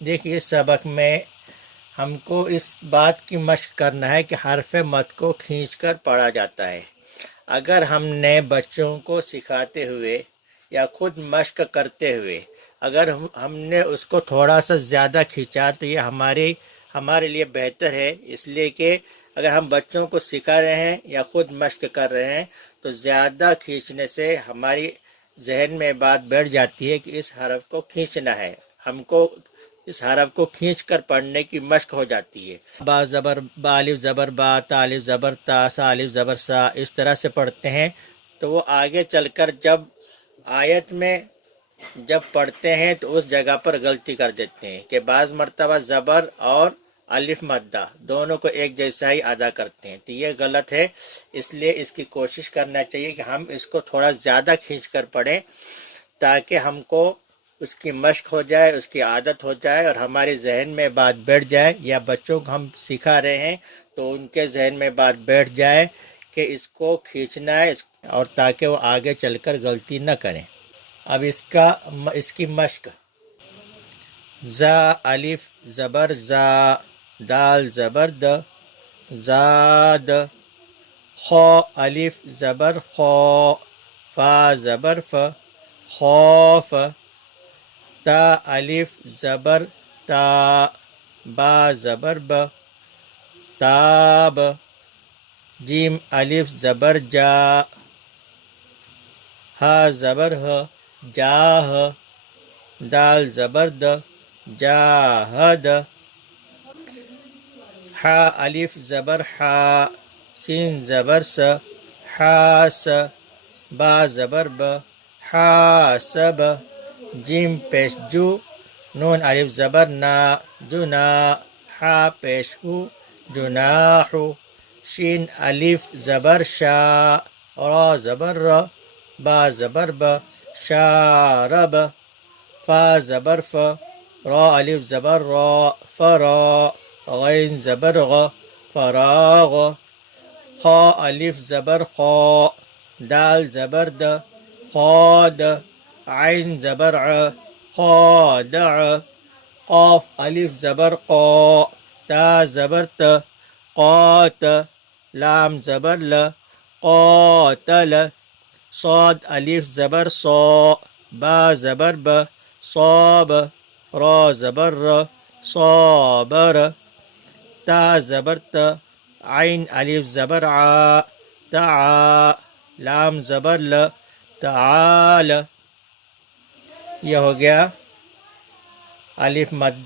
دیکھیے سبق میں ہم کو اس بات کی مشق کرنا ہے کہ حرف مد کو کھینچ کر پڑھا جاتا ہے۔ اگر ہم نے بچوں کو سکھاتے ہوئے یا خود مشق کرتے ہوئے اگر ہم نے اس کو تھوڑا سا زیادہ کھینچا تو یہ ہمارے لیے بہتر ہے، اس لیے کہ اگر ہم بچوں کو سکھا رہے ہیں یا خود مشق کر رہے ہیں تو زیادہ کھینچنے سے ہماری ذہن میں بات بیٹھ جاتی ہے کہ اس حرف کو کھینچنا ہے، ہم کو اس حرف کو کھینچ کر پڑھنے کی مشق ہو جاتی ہے۔ با زبر با الف زبر با تا الف زبر تا سا الف زبر سا اس طرح سے پڑھتے ہیں تو وہ آگے چل کر جب آیت میں جب پڑھتے ہیں تو اس جگہ پر غلطی کر دیتے ہیں کہ بعض مرتبہ زبر اور الف مدہ دونوں کو ایک جیسا ہی ادا کرتے ہیں، تو یہ غلط ہے۔ اس لیے اس کی کوشش کرنا چاہیے کہ ہم اس کو تھوڑا زیادہ کھینچ کر پڑھیں تاکہ ہم کو اس کی مشق ہو جائے، اس کی عادت ہو جائے اور ہمارے ذہن میں بات بیٹھ جائے، یا بچوں کو ہم سکھا رہے ہیں تو ان کے ذہن میں بات بیٹھ جائے کہ اس کو کھینچنا ہے اور تاکہ وہ آگے چل کر غلطی نہ کریں۔ اب اس کی مشق: زا الف زبر زا، دال زبر د، زاد، خو الف زبر خو، فا زبر ف، خوف، تا الف زبر تا، با زبر ب، تاب، جیم الف زبر جا، ہا زبر ہ، جاہ، دال زبر د، جاہد، حا الف زبر حا، سین زبر س، حاس، با زبر ب، حاسب، جیم پیش جو، نون الف زبر نا، جنا، حا پیش ہو، جناح، شین الف زبر شا، را زبر ر، با زبر ب، شارب، فا زبر ف، را الف زبر را، فرا، غین زبر غ، فراغ، خا الف زبر خا، دال زبر د، خاد، عین زبر ع، خادع، قاف الف زبر قا، تا زبر ت، قات، لام زبر ل، قاتل، صاد الف زبر صا، با زبر ب، صاب، را زبر ر، صابر، تا زبر ت، عین الف زبر عا، تعا، لام زبر ل، تعال۔ یہ ہو گیا الف مد